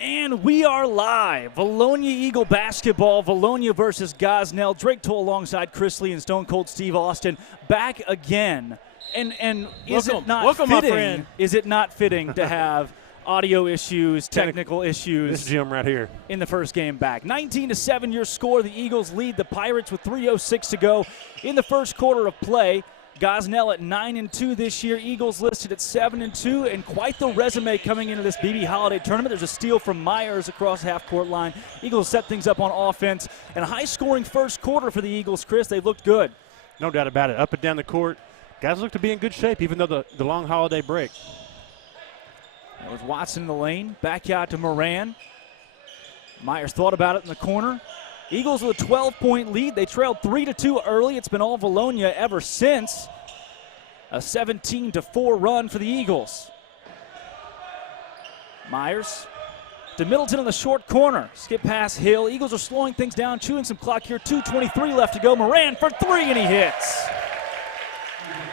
And we are live. Vilonia Eagle basketball, Vilonia versus Gosnell. Drake Toll alongside Chris Lee and Stone Cold Steve Austin back again. And is it not fitting? My friend. Is it not fitting to have audio issues, technical issues? This gym right here in the first game back. 19-7 your score. The Eagles lead the Pirates with 3:06 to go in the first quarter of play. Gosnell at 9-2 this year. Eagles listed at 7-2, and quite the resume coming into this BB Holiday tournament. There's a steal from Myers across the half-court line. Eagles set things up on offense, and a high-scoring first quarter for the Eagles, Chris. They looked good. No doubt about it. Up and down the court. Guys look to be in good shape, even though the long holiday break. That was Watson in the lane. Back out to Moran. Myers thought about it in the corner. Eagles with a 12-point lead. They trailed 3-2 early. It's been all Vilonia ever since. A 17-4 run for the Eagles. Myers to Middleton in the short corner. Skip pass Hill. Eagles are slowing things down, chewing some clock here. 2:23 left to go. Moran for three, and he hits.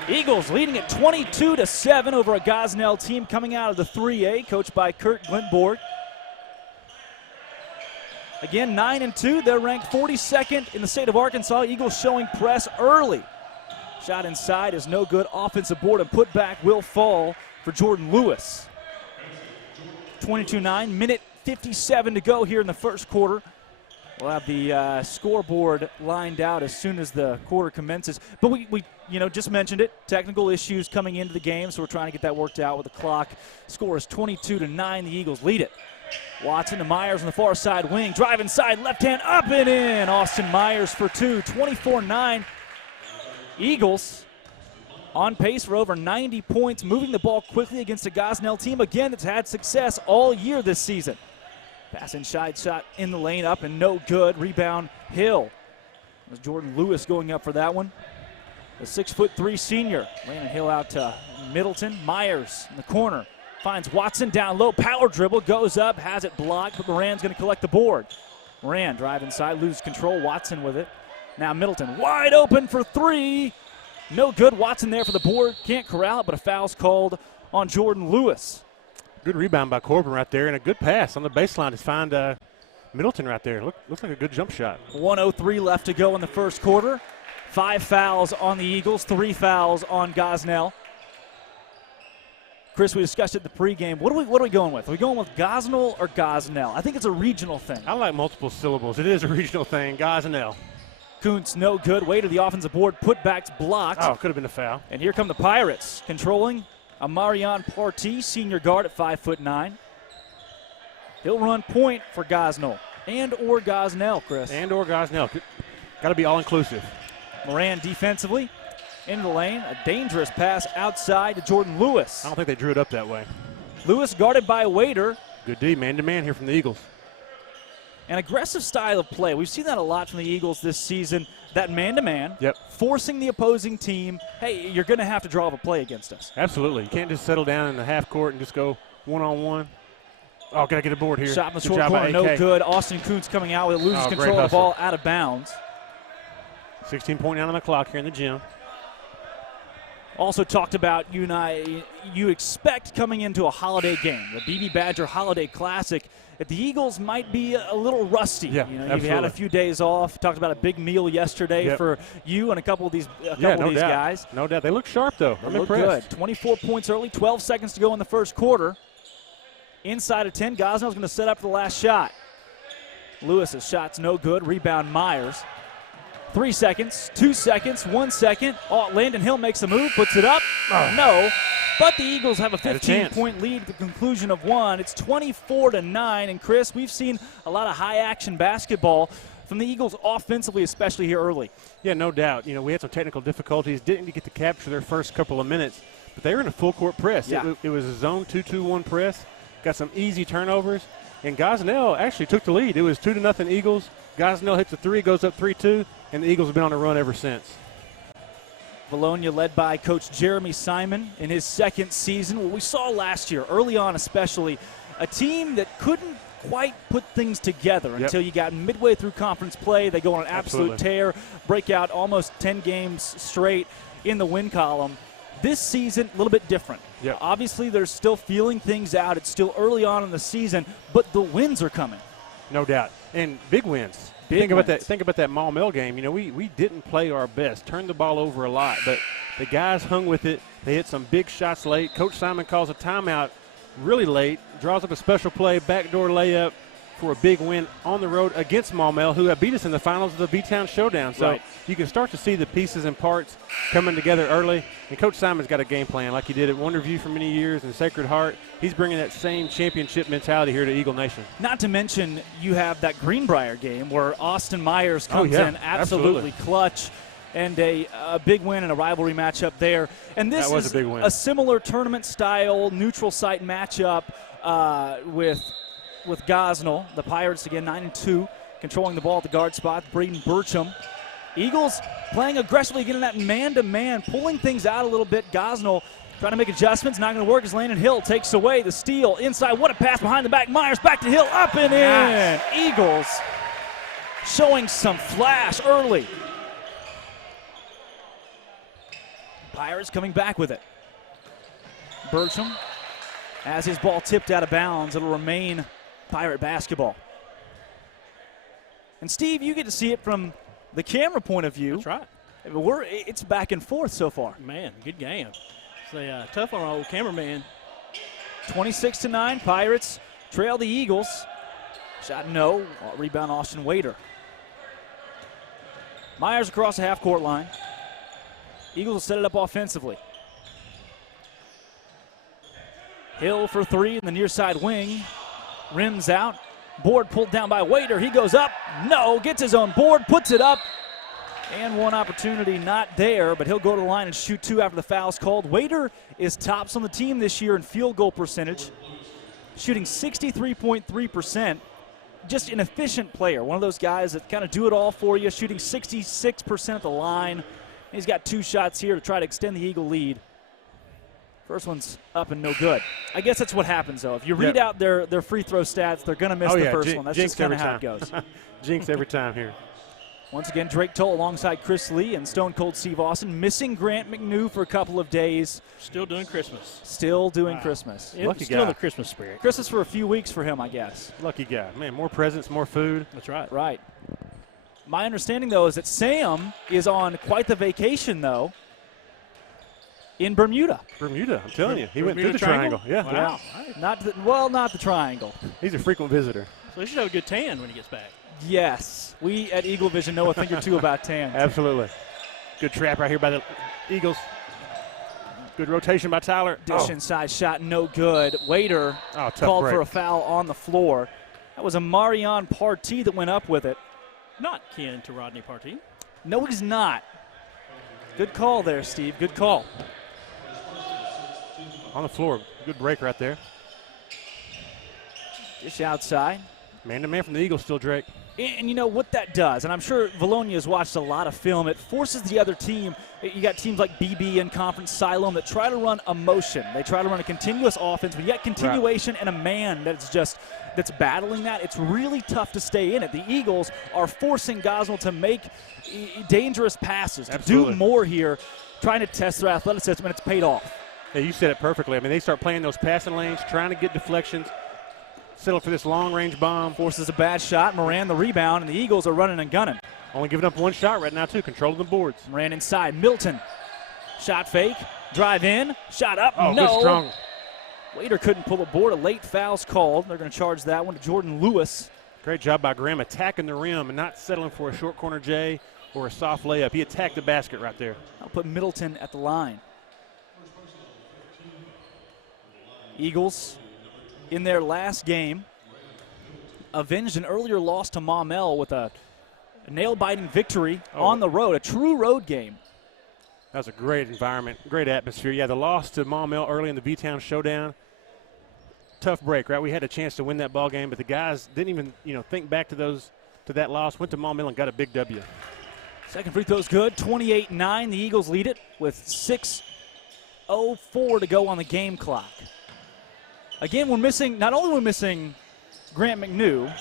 Eagles leading at 22-7 over a Gosnell team coming out of the 3A, coached by Kurt Glintborg. Again, 9-2. They're ranked 42nd in the state of Arkansas. Eagles showing press early. Shot inside is no good. Offensive board and put back will fall for Jordan Lewis. 22-9, minute 57 to go here in the first quarter. We'll have the scoreboard lined out as soon as the quarter commences. But we just mentioned it. Technical issues coming into the game, so we're trying to get that worked out with the clock. Score is 22-9. The Eagles lead it. Watson to Myers on the far side wing. Drive inside, left hand up and in. Austin Myers for two. 24-9. Eagles on pace for over 90 points, moving the ball quickly against a Gosnell team, again, that's had success all year this season. Pass inside shot in the lane, up and no good. Rebound Hill. It was Jordan Lewis going up for that one. The 6'3" senior. Landon Hill out to Middleton. Myers in the corner. Finds Watson down low, power dribble, goes up, has it blocked, but Moran's going to collect the board. Moran drive inside, loses control, Watson with it. Now Middleton wide open for three. No good, Watson there for the board. Can't corral it, but a foul's called on Jordan Lewis. Good rebound by Corbin right there, and a good pass on the baseline to find Middleton right there. Looks like a good jump shot. 1:03 left to go in the first quarter. 5 fouls on the Eagles, 3 fouls on Gosnell. Chris, we discussed it at the pregame. What are we going with? Are we going with Gosnell or Gosnell? I think it's a regional thing. I like multiple syllables. It is a regional thing. Gosnell. Kuntz, no good. Way to the offensive board. Putback's blocked. Oh, could have been a foul. And here come the Pirates. Controlling Amarion Partee, senior guard at 5'9". He'll run point for Gosnell. And or Gosnell, Chris. And or Gosnell. Got to be all-inclusive. Moran defensively. Into the lane, a dangerous pass outside to Jordan Lewis. I don't think they drew it up that way. Lewis guarded by Wader. Good D, man-to-man here from the Eagles. An aggressive style of play. We've seen that a lot from the Eagles this season. That man-to-man, forcing the opposing team, hey, you're going to have to draw up a play against us. Absolutely. You can't just settle down in the half court and just go one-on-one. Oh, got to get a board here. Shot in the short corner, no good. Austin Kuntz coming out with it, loses control of the ball out of bounds. 16.9 on the clock here in the gym. Also talked about, you and I, you expect coming into a holiday game, the BB Badger Holiday Classic, that the Eagles might be a little rusty. Yeah, you've had a few days off. Talked about a big meal yesterday for you and a couple of these guys. No doubt. They look sharp, though. I'm Good. impressed. 24 points early, 12 seconds to go in the first quarter. Inside of 10, Gosnell's going to set up for the last shot. Lewis's shot's no good. Rebound Myers. 3 seconds, 2 seconds, 1 second. Oh, Landon Hill makes a move, puts it up. No, but the Eagles have a 15-point lead at the conclusion of one. It's 24-9, and Chris, we've seen a lot of high-action basketball from the Eagles offensively, especially here early. Yeah, no doubt. We had some technical difficulties, didn't get to capture their first couple of minutes, but they were in a full-court press. Yeah. It was a zone 2-2-1 press, got some easy turnovers, and Gosnell actually took the lead. It was 2-0 Eagles. Gosnell hits a three, goes up 3-2. And the Eagles have been on a run ever since. Vilonia led by Coach Jeremy Simon in his second season. What we saw last year, early on especially, a team that couldn't quite put things together until you got midway through conference play. They go on an absolute tear, break out almost 10 games straight in the win column. This season, a little bit different. Yep. Obviously, they're still feeling things out. It's still early on in the season, but the wins are coming. No doubt. And big wins. Big wins. Think about that Maumelle game. You know, we didn't play our best, turned the ball over a lot, but the guys hung with it. They hit some big shots late. Coach Simon calls a timeout really late, draws up a special play, backdoor layup for a big win on the road against Maumelle, who have beat us in the finals of the B-Town Showdown. So you can start to see the pieces and parts coming together early. And Coach Simon's got a game plan like he did at Wonderview for many years and Sacred Heart. He's bringing that same championship mentality here to Eagle Nation. Not to mention you have that Greenbrier game where Austin Myers comes in absolutely clutch. And a big win and a rivalry matchup there. And this was is a big win. A similar tournament-style neutral site matchup with Gosnell. The Pirates, again, 9-2, controlling the ball at the guard spot. Braden Burcham. Eagles playing aggressively, getting that man-to-man, pulling things out a little bit. Gosnell trying to make adjustments, not going to work as Landon Hill takes away the steal. Inside, what a pass behind the back. Myers back to Hill, up and in. Eagles showing some flash early. Pirates coming back with it. Burcham has his ball tipped out of bounds. It'll remain Pirate basketball. And Steve, you get to see it from the camera point of view. That's right. It's back and forth so far. Man, good game. It's tough on our old cameraman. 26-9, Pirates trail the Eagles. Shot no. Rebound Austin Wader. Myers across the half-court line. Eagles will set it up offensively. Hill for three in the near side wing. Rims out. Board pulled down by Wader. He goes up. No. Gets his own board. Puts it up. And one opportunity not there, but he'll go to the line and shoot two after the foul's called. Wader is tops on the team this year in field goal percentage, shooting 63.3%. Just an efficient player. One of those guys that kind of do it all for you, shooting 66% at the line. He's got two shots here to try to extend the Eagle lead. First one's up and no good. I guess that's what happens, though. If you read out their free throw stats, they're going to miss the first one. That's just kind of how it goes. Jinx every time here. Once again, Drake Toll alongside Chris Lee and Stone Cold Steve Austin. Missing Grant McNew for a couple of days. Still doing Christmas. Still doing Christmas. Lucky still guy. the Christmas spirit. Christmas for a few weeks for him, I guess. Lucky guy. Man, more presents, more food. That's right. Right. My understanding, though, is that Sam is on quite the vacation, though, in Bermuda. Bermuda, I'm telling you. He went through the triangle. Yeah. Wow. Not the triangle. He's a frequent visitor. So he should have a good tan when he gets back. Yes. We at Eagle Vision know a thing or two about tan. Absolutely. Good trap right here by the Eagles. Good rotation by Tyler. Dish inside shot, no good. Wader called for a foul on the floor. That was a Marion Partee that went up with it. Not kin to Rodney Partee. No, he's not. Good call there, Steve. Good call. On the floor. Good break right there. Dish outside. Man-to-man from the Eagles still, Drake. And you know what that does, and I'm sure Vilonia has watched a lot of film, it forces the other team. You got teams like BB and Conference Siloam that try to run a motion. They try to run a continuous offense, but yet continuation and a man that's battling that, it's really tough to stay in it. The Eagles are forcing Gosnell to make dangerous passes, to do more here, trying to test their athleticism, and it's paid off. Yeah, you said it perfectly. I mean, they start playing those passing lanes, trying to get deflections, settle for this long-range bomb. Forces a bad shot. Moran the rebound, and the Eagles are running and gunning. Only giving up one shot right now, too, controlling the boards. Moran inside. Milton. Shot fake. Drive in. Shot up. Oh, no. good strong. Wader couldn't pull a board. A late foul's called. They're going to charge that one to Jordan Lewis. Great job by Graham attacking the rim and not settling for a short corner J or a soft layup. He attacked the basket right there. I'll put Middleton at the line. Eagles in their last game avenged an earlier loss to Maumelle with a nail-biting victory on the road, a true road game. That was a great environment, great atmosphere. Yeah, the loss to Maumelle early in the B-Town Showdown, tough break, right? We had a chance to win that ball game, but the guys didn't even, think back to that loss. Went to Maumelle and got a big W. Second free throw's good. 28-9. The Eagles lead it with 6:04 to go on the game clock. Again, not only we're missing Grant McNew,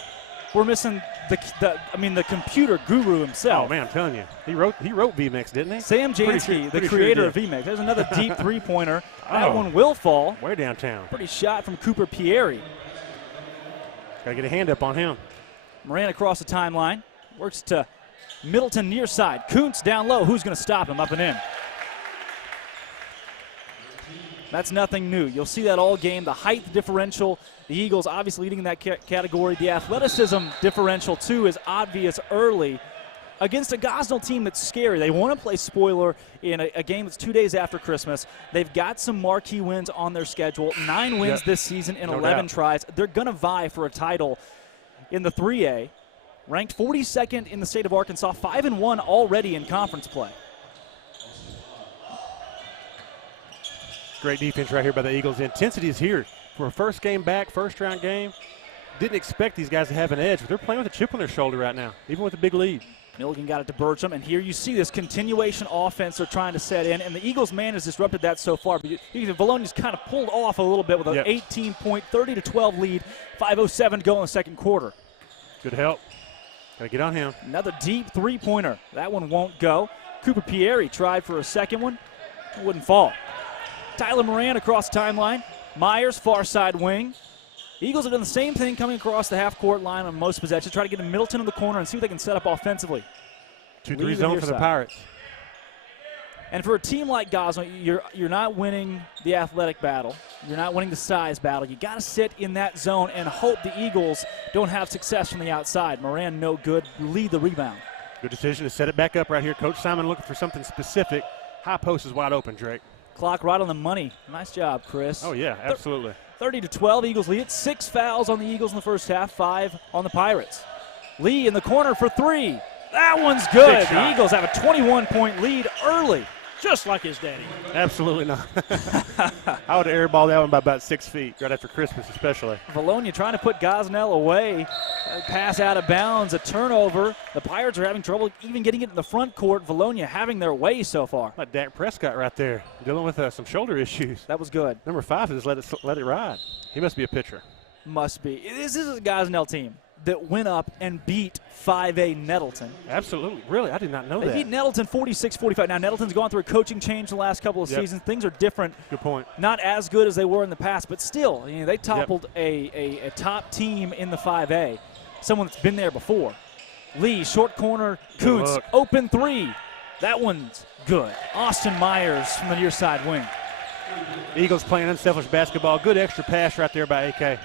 we're missing the computer guru himself. Oh man, I'm telling you, he wrote VMix, didn't he? Sam Jansky, the creator of VMix. There's another deep three-pointer. That one will fall. Way downtown. Pretty shot from Cooper Pieri. Gotta get a hand up on him. Moran across the timeline. Works to Middleton near side. Kuntz down low. Who's going to stop him? Up and in. That's nothing new. You'll see that all game. The height differential, the Eagles obviously leading in that category. The athleticism differential, too, is obvious early against a Gosnell team that's scary. They want to play spoiler in a game that's 2 days after Christmas. They've got some marquee wins on their schedule. 9 wins this season in 11 tries. They're going to vie for a title in the 3A. Ranked 42nd in the state of Arkansas, 5-1 already in conference play. Great defense right here by the Eagles. The intensity is here. For a first game back, first-round game, didn't expect these guys to have an edge, but they're playing with a chip on their shoulder right now, even with a big lead. Milligan got it to Bertram, and here you see this continuation offense they're trying to set in, and the Eagles' man has disrupted that so far. But Vilonia's kind of pulled off a little bit with an 18-point, 30-12 lead, 5:07 to go in the second quarter. Good help. Got to get on him. Another deep three-pointer. That one won't go. Cooper Pieri tried for a second one. It wouldn't fall. Tyler Moran across the timeline. Myers, far side wing. Eagles have done the same thing coming across the half-court line on most possessions. Try to get to Middleton in the corner and see what they can set up offensively. 2-3 zone for the Pirates. And for a team like Gosnell, you're not winning the athletic battle. You're not winning the size battle. You got to sit in that zone and hope the Eagles don't have success from the outside. Moran, no good. Lead the rebound. Good decision to set it back up right here. Coach Simon looking for something specific. High post is wide open, Drake. Clock right on the money. Nice job, Chris. Oh, yeah, absolutely. 30-12, Eagles lead it. 6 fouls on the Eagles in the first half, 5 on the Pirates. Lee in the corner for 3. That one's good. The Eagles have a 21-point lead early. Just like his daddy. Absolutely not. I would have airballed that one by about 6 feet, right after Christmas especially. Vilonia trying to put Gosnell away. Pass out of bounds, a turnover. The Pirates are having trouble even getting it in the front court. Vilonia having their way so far. Like Dak Prescott right there, dealing with some shoulder issues. That was good. Number 5 just let it ride. He must be a pitcher. Must be. This is a Gosnell team that went up and beat 5A Nettleton. Absolutely. Really? I did not know that. They beat Nettleton 46-45. Now, Nettleton's gone through a coaching change the last couple of seasons. Things are different. Good point. Not as good as they were in the past, but still, they toppled a top team in the 5A, someone that's been there before. Lee, short corner, Kuntz, open 3. That one's good. Austin Myers from the near side wing. Eagles playing unselfish basketball. Good extra pass right there by AK.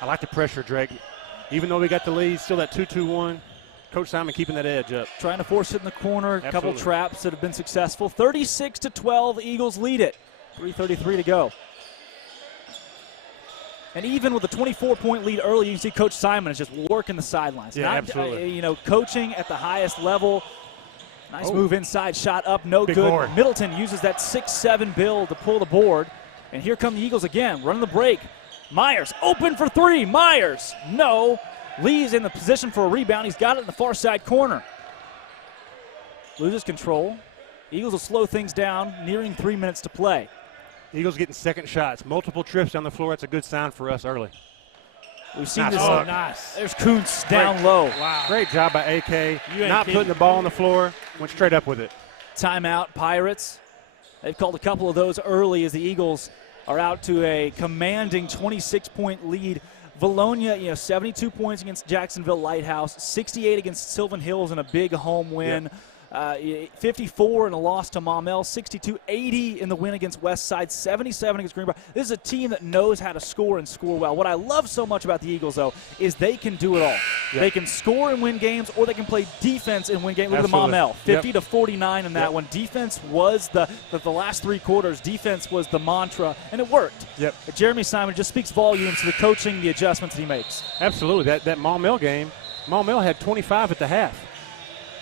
I like the pressure, Drake. Even though we got the lead, still that 2-2-1. Coach Simon keeping that edge up. Trying to force it in the corner. A couple traps that have been successful. 36-12, Eagles lead it. 3:33 to go. And even with a 24-point lead early, you can see Coach Simon is just working the sidelines. Yeah, absolutely. Coaching at the highest level. Nice move inside, shot up, no Big good. board. Middleton uses that 6'7" build to pull the board. And here come the Eagles again, running the break. Myers, open for 3. Myers, no. Lee's in the position for a rebound. He's got it in the far side corner. Loses control. Eagles will slow things down, nearing 3 minutes to play. Eagles getting second shots. Multiple trips down the floor. That's a good sign for us early. We've seen Nice this. look. Nice. There's Kuntz down low. Wow. Great job by AK. Not kidding. putting the ball on the floor. Went straight up with it. Timeout, Pirates. They've called a couple of those early as the Eagles are out to a commanding 26-point lead. Vilonia, 72 points against Jacksonville Lighthouse, 68 against Sylvan Hills in a big home win. 54 in a loss to Maumelle, 62-80 in the win against Westside, 77 against Greenbrier. This is a team that knows how to score and score well. What I love so much about the Eagles, though, is they can do it all. Yep. They can score and win games, or they can play defense and win games. Look at the Maumelle, 50-49 in that one. Defense was the last 3 quarters. Defense was the mantra, and it worked. Yep. Jeremy Simon just speaks volumes to the coaching, the adjustments that he makes. Absolutely. That Maumelle game, Maumelle had 25 at the half.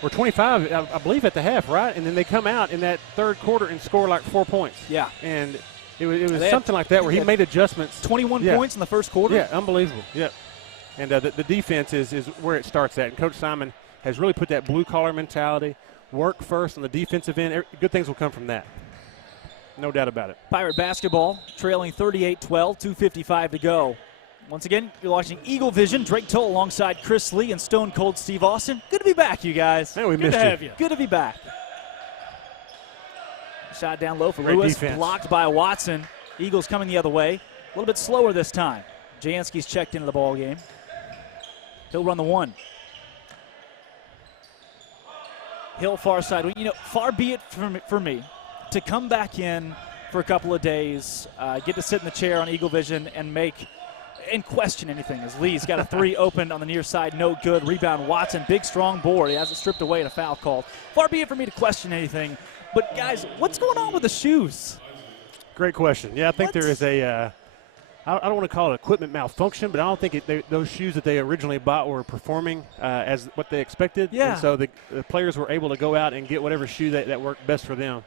Or 25, I believe, at the half, right? And then they come out in that third quarter and score like 4 points. Yeah. And it was something like that where he made adjustments. 21 points in the first quarter? Yeah, unbelievable. Yeah. And the defense is where it starts at. And Coach Simon has really put that blue-collar mentality, work first on the defensive end. Good things will come from that. No doubt about it. Pirate basketball trailing 38-12, 2:55 to go Once again, you're watching Eagle Vision. Drake Toll alongside Chris Lee and Stone Cold Steve Austin. Good to be back, you guys. Man, we Good missed to have you. Good to be back. Shot down low for Great Lewis, defense. blocked by Watson. Eagles coming the other way. A little bit slower this time. Jansky's checked into the ball game. He'll run the one. Hill far side. You know, far be it for me to come back in for a couple of days, get to sit in the chair on Eagle Vision and question anything. As Lee's got a three open on the near side, no good. Rebound Watson, big strong board. He has it stripped away and a foul called. Far be it for me to question anything. But guys, what's going on with the shoes? Great question. Yeah, I think there is a I don't want to call it equipment malfunction, but I don't think those shoes that they originally bought were performing as what they expected. Yeah. And so the players were able to go out and get whatever shoe that worked best for them.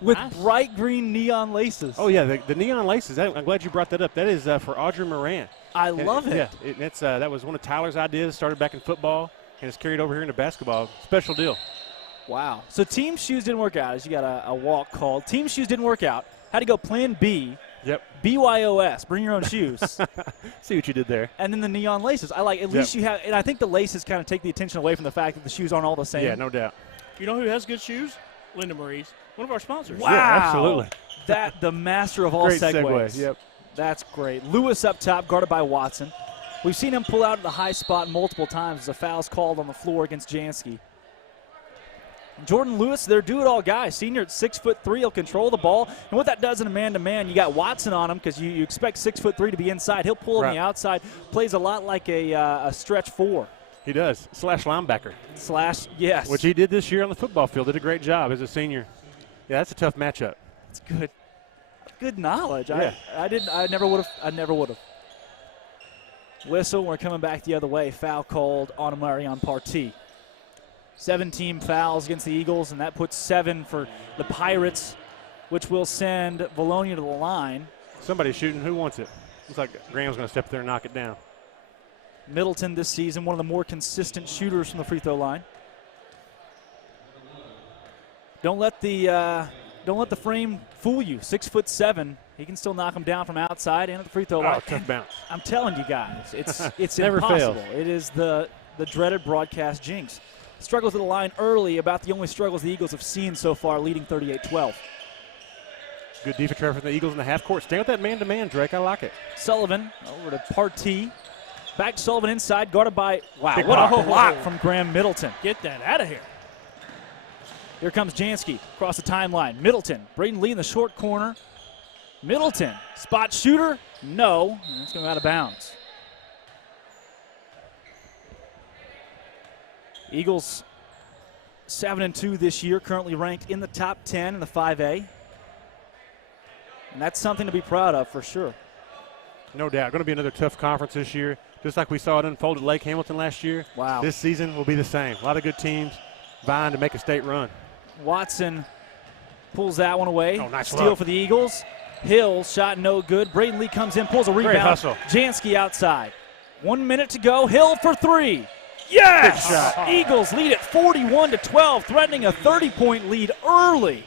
With Nice. bright green neon laces. Oh, yeah, the neon laces. I'm glad you brought that up. That is for Audrey Moran. I love it. Yeah, that was one of Tyler's ideas. Started back in football, and it's carried over here into basketball. Special deal. Wow. So team shoes didn't work out, as you got a walk called. Team shoes didn't work out. Had to go plan B. Yep. BYOS, bring your own shoes. See what you did there. And then the neon laces. I like, at least you have, and I think the laces kind of take the attention away from the fact that the shoes aren't all the same. Yeah, no doubt. You know who has good shoes? Linda Marie's, one of our sponsors. Wow. Yeah, absolutely. That, the master of all Great segues. segue. Yep. That's great. Lewis up top, guarded by Watson. We've seen him pull out at the high spot multiple times as a foul's called on the floor against Jansky. Jordan Lewis, they're do-it-all guy. Senior at 6'3", he'll control the ball. And what that does in a man-to-man, you got Watson on him because you expect 6'3" to be inside. He'll pull on the outside. Plays a lot like a stretch four. He does. Slash linebacker. Yes. Which he did this year on the football field. Did a great job as a senior. Yeah, that's a tough matchup. It's good. Good knowledge. Yeah. I never would have. Whistle, we're coming back the other way. Foul called on Marion Partee. 17 fouls against the Eagles, and that puts 7 for the Pirates, which will send Vilonia to the line. Somebody's shooting. Who wants it? Looks like Graham's going to step there and knock it down. Middleton this season, one of the more consistent shooters from the free throw line. Don't let the frame fool you. 6'7", he can still knock him down from outside and at the free throw line. Oh, tough bounce. I'm telling you guys, it's Never impossible. fails. It is the dreaded broadcast jinx. Struggles at the line early, about the only struggles the Eagles have seen so far, leading 38-12. Good defense effort from the Eagles in the half court. Stay with that man-to-man, Drake. I like it. Sullivan over to Partee. Back Sullivan inside, guarded by, wow, Big what block. a block from Graham Middleton. Get that out of here. Here comes Jansky across the timeline. Middleton, Braden Lee in the short corner. Middleton, spot shooter, no, and it's going out of bounds. Eagles 7-2 this year, currently ranked in the top 10 in the 5A. And that's something to be proud of for sure. No doubt. Going to be another tough conference this year, just like we saw it unfold at Lake Hamilton last year. Wow. This season will be the same. A lot of good teams vying to make a state run. Watson pulls that one away. Oh, nice Steal look. for the Eagles. Hill, shot no good. Braden Lee comes in, pulls a Great rebound. hustle. Jansky outside. 1 minute to go. Hill for three. Yes! Good shot. Eagles lead at 41-12, threatening a 30-point lead early.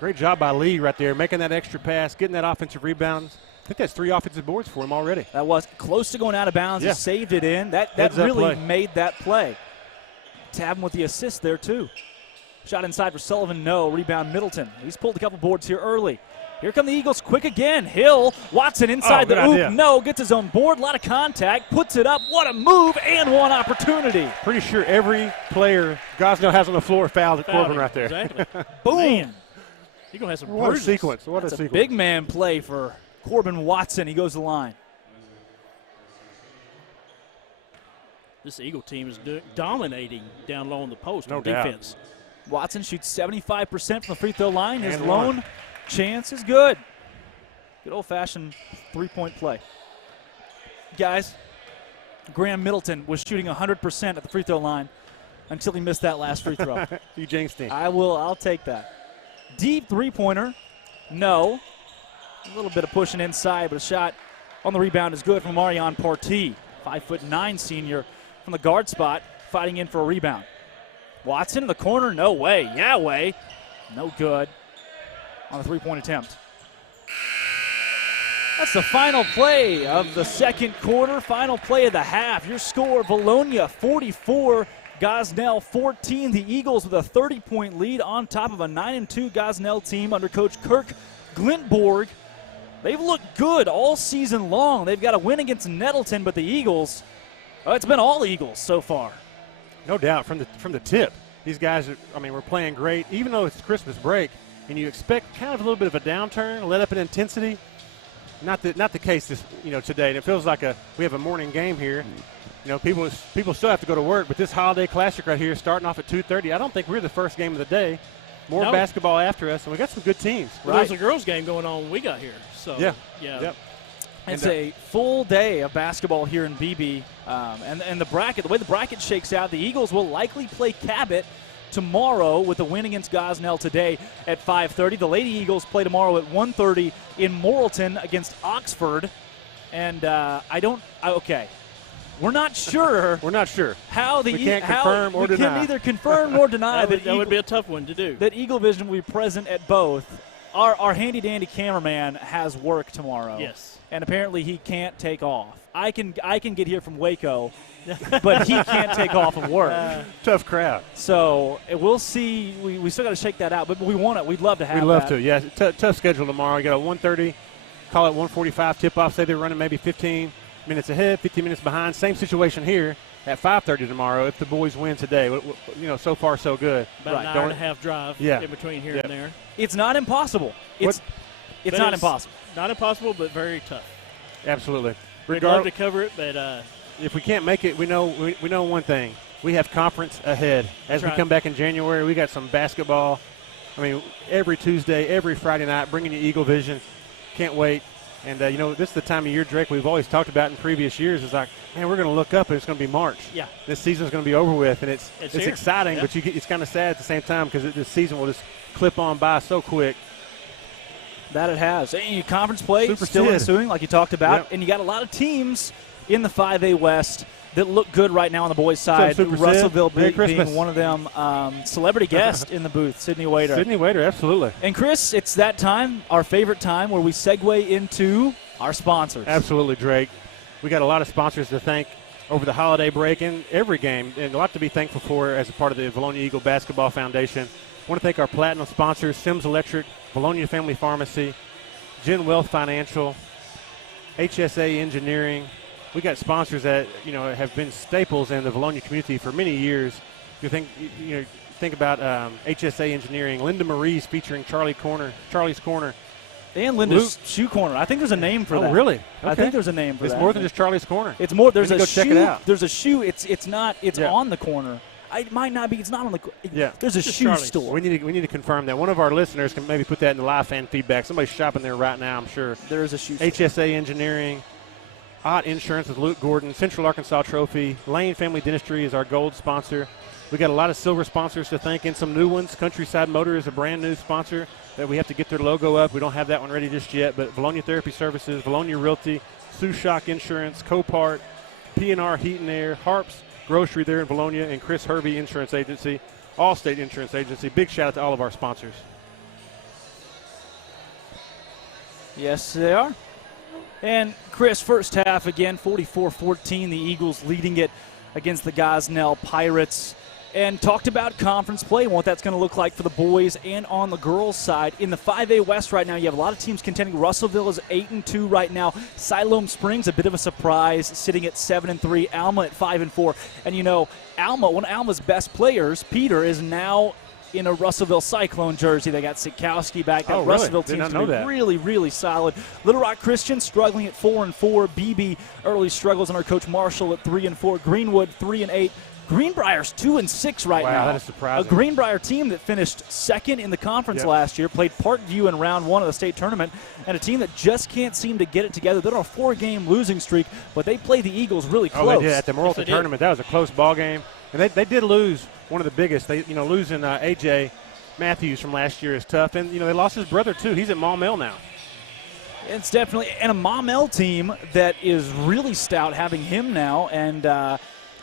Great job by Lee right there, making that extra pass, getting that offensive rebound. I think that's 3 offensive boards for him already. That was close to going out of bounds. Yeah. He saved it in. That Heads up really play. made that play. Tab him with the assist there, too. Shot inside for Sullivan, no. Rebound Middleton. He's pulled a couple boards here early. Here come the Eagles quick again. Hill, Watson inside the good hoop. idea. No, gets his own board. A lot of contact. Puts it up. What a move and one opportunity. Pretty sure every player Gosnell has on the floor fouled at Corbin right there. Exactly. Boom. Man, you're going to have some What a bruises. sequence. What That's a a sequence. big man play for Corbin Watson. He goes to the line. This Eagle team is dominating down low on the post No on doubt. defense. Watson shoots 75% from the free throw line. His And lone one. chance is good. Good old-fashioned three-point play. Guys, Graham Middleton was shooting 100% at the free throw line until he missed that last free throw. You jinxed him. I'll take that. Deep three-pointer, no. A little bit of pushing inside, but a shot on the rebound is good from Marion Partee. 5'9" senior from the guard spot, fighting in for a rebound. Watson in the corner, no way. Yeah, way. No good on the three-point attempt. That's the final play of the second quarter, final play of the half. Your score, Vilonia 44, Gosnell 14. The Eagles with a 30-point lead on top of a 9-2 Gosnell team under Coach Kirk Glintborg. They've looked good all season long. They've got a win against Nettleton, but the Eagles, it's been all Eagles so far. No doubt from the tip. These guys, we're playing great. Even though it's Christmas break, and you expect kind of a little bit of a downturn, a let up in intensity. Not the case today. And it feels like we have a morning game here. People still have to go to work, but this holiday classic right here, starting off at 2:30. I don't think we're the first game of the day. More basketball after us, and we got some good teams. Well, there was a girls' game going on when we got here. So yeah. Yep. It's a full day of basketball here in BB, and the way the bracket shakes out, the Eagles will likely play Cabot tomorrow with a win against Gosnell today at 5:30. The Lady Eagles play tomorrow at 1:30 in Morrilton against Oxford, and we're not sure. We're not sure how we can't confirm or deny. We can neither confirm nor deny that would be a tough one to do. That Eagle Vision will be present at both. Our handy-dandy cameraman has work tomorrow. Yes. And apparently he can't take off. I can get here from Waco, but he can't take off of work. Tough crowd. So we'll see. We still got to shake that out, but we want it. We'd love to have We'd love to, yeah. Tough schedule tomorrow. You got a 1:30, call it 1:45 tip-off. Say they're running maybe 15 minutes ahead, 15 minutes behind. Same situation here at 5:30 tomorrow if the boys win today. So far so good. About an hour and a half drive in between here and there. It's not impossible. It's not impossible. Not impossible, but very tough. Absolutely. We'd love to cover it, but if we can't make it, we know one thing. We have conference ahead. As we come back in January, we got some basketball. Every Tuesday, every Friday night, bringing you Eagle Vision. Can't wait. And, this is the time of year, Drake, we've always talked about in previous years. It's like, man, we're going to look up and it's going to be March. Yeah. This season's going to be over with, and it's exciting, yeah. but it's kind of sad at the same time because this season will just clip on by so quick. That it has. And conference play Super still Sid. ensuing, like you talked about. Yep. And you got a lot of teams in the 5A West that look good right now on the boys' side. Super Russellville Sid. being one of them. Celebrity guest in the booth, Sydney Waiter. Sydney Waiter, absolutely. And, Chris, it's that time, our favorite time, where we segue into our sponsors. Absolutely, Drake. We got a lot of sponsors to thank over the holiday break and every game, and a lot to be thankful for as a part of the Vilonia Eagle Basketball Foundation. I want to thank our platinum sponsors, Sims Electric, Vilonia Family Pharmacy, Gen Wealth Financial, HSA Engineering. We got sponsors that have been staples in the Vilonia community for many years. You think about HSA Engineering, Linda Marie's featuring Charlie's Corner. And Linda's Shoe Corner. I think there's a name for that. Oh, really? Okay. I think there's a name for that. It's more than just Charlie's Corner. It's more. There's a go shoe. check it out. There's a shoe. It's not. It's on the corner. It might not be. It's not on the. Yeah. There's a just shoe Charlie's. store. We need to confirm that. One of our listeners can maybe put that in the live fan feedback. Somebody's shopping there right now, I'm sure. There is a shoe store. HSA Engineering, Ott Insurance with Luke Gordon, Central Arkansas Trophy, Lane Family Dentistry is our gold sponsor. We got a lot of silver sponsors to thank and some new ones. Countryside Motor is a brand new sponsor that we have to get their logo up. We don't have that one ready just yet, but Vilonia Therapy Services, Vilonia Realty, Sioux Shock Insurance, Copart, P&R Heat and Air, Harps Grocery there in Vilonia, and Chris Hervey Insurance Agency, Allstate Insurance Agency. Big shout out to all of our sponsors. Yes, they are. And, Chris, first half again, 44-14. The Eagles leading it against the Gosnell Pirates. And talked about conference play and what that's going to look like for the boys and on the girls' side. In the 5A West right now, you have a lot of teams contending. Russellville is 8-2 right now. Siloam Springs, a bit of a surprise, sitting at 7-3. Alma at 5-4. And, Alma, one of Alma's best players, Peter, is now in a Russellville Cyclone jersey. They got Sikowski back. That really? Russellville Did team's not know that. really, really solid. Little Rock Christian struggling at 4-4. BB early struggles under Coach Marshall at 3-4. Greenwood 3-8. Greenbrier's 2-6 right now. Wow, that is surprising. A Greenbrier team that finished second in the conference last year, played Parkview in round one of the state tournament, and a team that just can't seem to get it together. They're on a 4-game losing streak, but they play the Eagles really close. Oh, they did at the Morrilton tournament. That was a close ball game, and they did lose one of the biggest. They losing AJ Matthews from last year is tough, and they lost his brother too. He's at Maumelle now. It's definitely, and a Maumelle team that is really stout having him now, and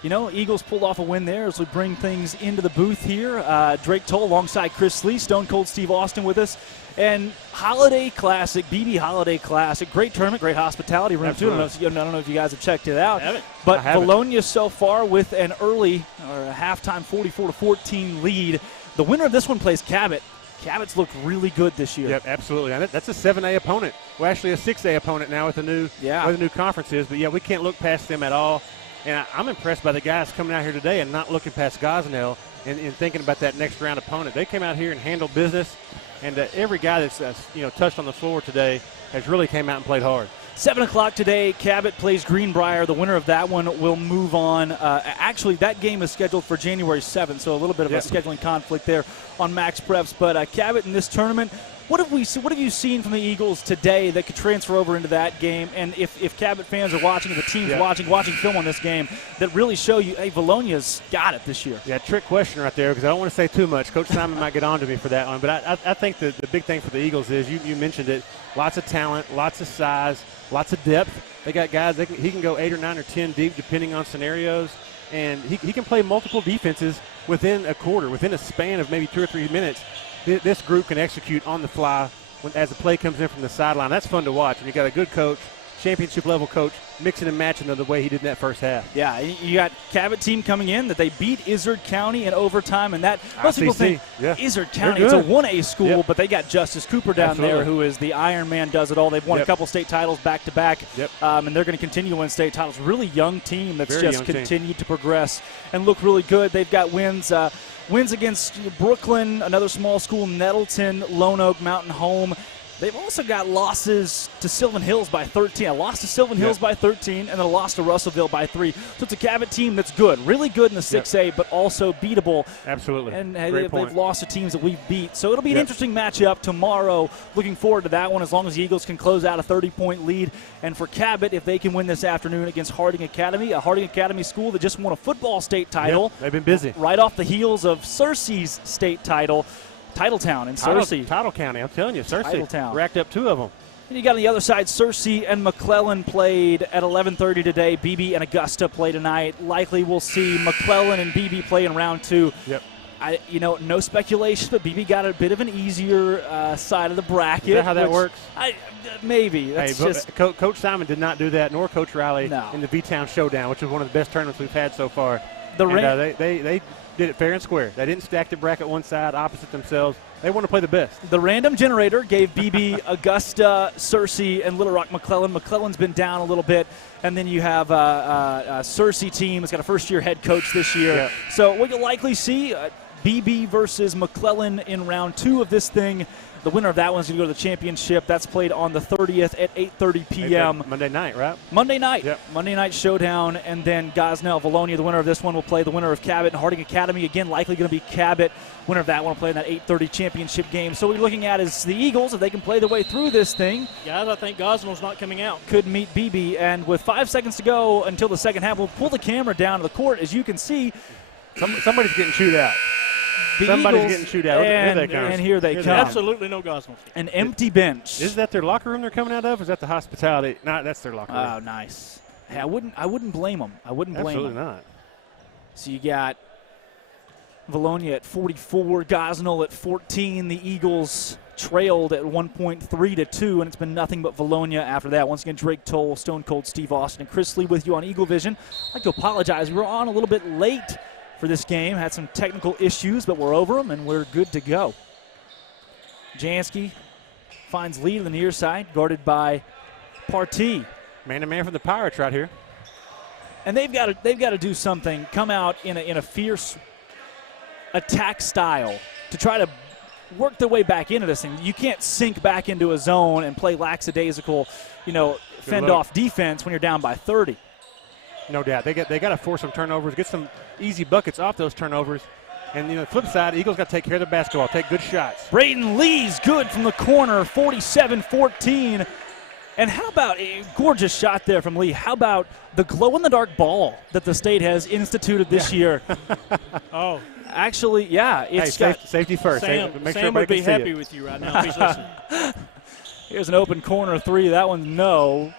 you know, Eagles pulled off a win there as we bring things into the booth here. Drake Toll alongside Chris Lee, Stone Cold Steve Austin with us. And Holiday Classic, BB Holiday Classic, great tournament, great hospitality room too. I don't know if you guys have checked it out. But Vilonia so far with an early or a halftime 44-14 lead. The winner of this one plays Cabot. Cabot's looked really good this year. Yep, absolutely. And that's a 7A opponent. Well, actually a 6A opponent now with the new where the new conference is. But yeah, we can't look past them at all. And I'm impressed by the guys coming out here today and not looking past Gosnell and thinking about that next round opponent. They came out here and handled business. And every guy that's touched on the floor today has really came out and played hard. 7 o'clock today, Cabot plays Greenbrier. The winner of that one will move on. Actually, that game is scheduled for January 7th, so a little bit of a scheduling conflict there on Max Preps. But Cabot in this tournament, what have you seen from the Eagles today that could transfer over into that game? And if Cabot fans are watching, if the team's watching film on this game, that really show you, hey, Vilonia's got it this year. Yeah, trick question right there because I don't want to say too much. Coach Simon might get on to me for that one. But I think the big thing for the Eagles is, you mentioned it, lots of talent, lots of size, lots of depth. They got guys, he can go 8 or 9 or 10 deep depending on scenarios. And he can play multiple defenses within a quarter, within a span of maybe 2 or 3 minutes. This group can execute on the fly as the play comes in from the sideline. That's fun to watch. And you got a good coach, championship-level coach, mixing and matching the way he did in that first half. Yeah, you got Cabot team coming in that they beat Izzard County in overtime, and that most people think Izzard County, it's a 1A school, but they got Justice Cooper down there, who is the Iron Man, does it all. They've won a couple state titles back-to-back, and they're going to continue to win state titles. Really young team that's just continued to progress and look really good. They've got wins against Brooklyn, another small school, Nettleton, Lone Oak, Mountain Home. They've also got losses to Sylvan Hills by 13. A loss to Sylvan Hills by 13, and then a loss to Russellville by 3. So it's a Cabot team that's good, really good in the 6A, but also beatable. Absolutely. And they've lost to teams that we've beat. So it'll be an interesting matchup tomorrow. Looking forward to that one as long as the Eagles can close out a 30-point lead. And for Cabot, if they can win this afternoon against Harding Academy, a Harding Academy school that just won a football state title. They've been busy. Right off the heels of Searcy's state title. Titletown in Searcy. Title County, I'm telling you, Searcy Titletown. racked up 2 of them. And you got on the other side, Searcy and McClellan played at 11:30 today. BB and Augusta play tonight. Likely we'll see McClellan and BB play in round 2. Yep. No speculation, but BB got a bit of an easier side of the bracket. Is that how that works? Maybe. That's Coach Simon did not do that, nor Coach Riley in the V-Town Showdown, which is one of the best tournaments we've had so far. They did it fair and square. They didn't stack the bracket one side opposite themselves. They want to play the best. The random generator gave BB Augusta, Searcy, and Little Rock McClellan. McClellan's been down a little bit. And then you have a Searcy team that's got a first-year head coach this year. Yeah. So what you'll likely see, BB versus McClellan in round 2 of this thing. The winner of that one is going to go to the championship. That's played on the 30th at 8:30 p.m. Monday night, right? Monday night. Yep. Monday night showdown. And then Gosnell, Vilonia, the winner of this one will play the winner of Cabot and Harding Academy. Again, likely going to be Cabot. Winner of that one will play in that 8:30 championship game. So what we're looking at is the Eagles, if they can play their way through this thing. Guys, I think Gosnell's not coming out. Could meet BB. And with 5 seconds to go until the second half, we'll pull the camera down to the court. As you can see, somebody's getting chewed out. Somebody's getting chewed out. And here they come. Absolutely no Gosnell. An empty bench. Is that their locker room they're coming out of? Or is that the hospitality? No, that's their locker room. Oh, nice. Hey, I wouldn't blame them. Absolutely not. So you got Vilonia at 44, Gosnell at 14. The Eagles trailed at 1.3-2, and it's been nothing but Vilonia after that. Once again, Drake Toll, Stone Cold Steve Austin, and Chris Lee with you on Eagle Vision. I'd like to apologize. We were on a little bit late for this game. Had some technical issues, but we're over them, and we're good to go. Jansky finds lead on the near side, guarded by Partee. Man-to-man from the Pirates right here. And they've got to do something, come out in a fierce attack style to try to work their way back into this thing. You can't sink back into a zone and play lackadaisical, fend-off defense when you're down by 30. No doubt. They got to force some turnovers, get some easy buckets off those turnovers. And, the flip side, Eagles got to take care of the basketball, take good shots. Brayton Lee's good from the corner, 47-14. And how about a gorgeous shot there from Lee? How about the glow-in-the-dark ball that the state has instituted this year? Oh. Actually, yeah. It's safety first. Sam would be happy with you right now if he's listening. Here's an open corner 3. That one, no.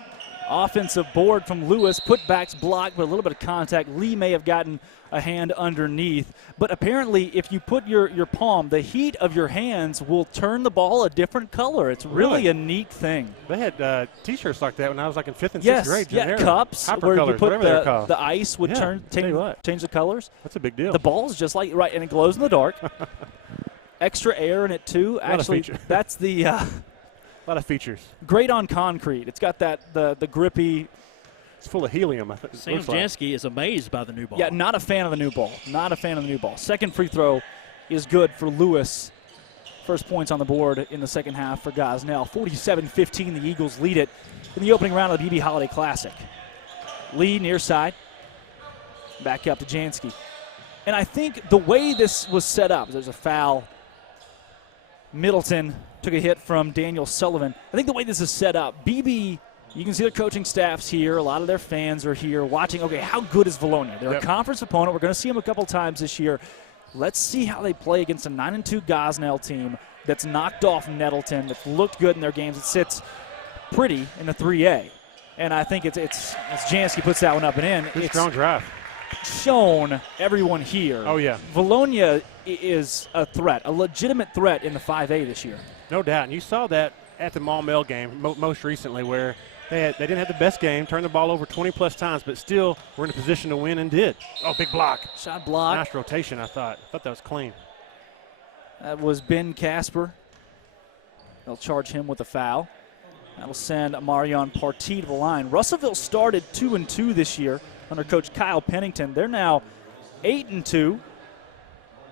Offensive board from Lewis. Putbacks blocked, but a little bit of contact. Lee may have gotten a hand underneath. But apparently, if you put your palm, the heat of your hands will turn the ball a different color. It's really a neat thing. They had T-shirts like that when I was like in 5th and 6th Yes, grade. yeah, cups Hyper where colors, you put whatever they're called. the ice would change the colors. That's a big deal. The ball's just like, right, and it glows in the dark. Extra air in it, too. Actually, that's the a lot of features. Great on concrete. It's got the grippy. It's full of helium, I think. Sam Jansky is amazed by the new ball. Yeah, not a fan of the new ball. Not a fan of the new ball. Second free throw is good for Lewis. First points on the board in the second half for Gosnell. 47-15, the Eagles lead it in the opening round of the BB Holiday Classic. Lee near side. Back up to Jansky. And I think the way this was set up, there's a foul. Middleton took a hit from Daniel Sullivan. I think the way this is set up, BB, you can see their coaching staff's here. A lot of their fans are here watching. Okay, how good is Vilonia? They're a conference opponent. We're going to see them a couple times this year. Let's see how they play against a 9-2 Gosnell team that's knocked off Nettleton, that's looked good in their games. It sits pretty in the 3A. And I think it's as Jansky puts that one up and in. Good strong drive. Shown everyone here. Oh, yeah. Vilonia is a threat, a legitimate threat in the 5A this year. No doubt. And you saw that at the Maumelle game most recently where they didn't have the best game, turned the ball over 20-plus times, but still were in a position to win and did. Oh, big block. Shot block. Nice rotation, I thought. I thought that was clean. That was Ben Casper. They'll charge him with a foul. That'll send Marion Partee to the line. Russellville started 2-2 this year under Coach Kyle Pennington. They're now 8-2.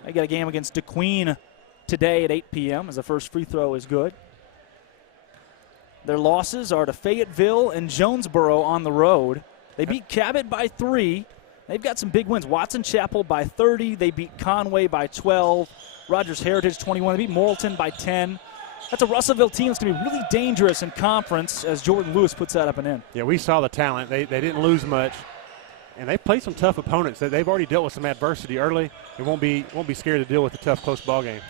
They got a game against DeQueen today at 8 p.m. as the first free throw is good. Their losses are to Fayetteville and Jonesboro on the road. They beat Cabot by 3. They've got some big wins. Watson Chapel by 30. They beat Conway by 12. Rogers Heritage 21. They beat Morrilton by 10. That's a Russellville team that's going to be really dangerous in conference as Jordan Lewis puts that up and in. Yeah, we saw the talent. They didn't lose much. And they played some tough opponents. They've already dealt with some adversity early. They won't be scared to deal with a tough, close ball game.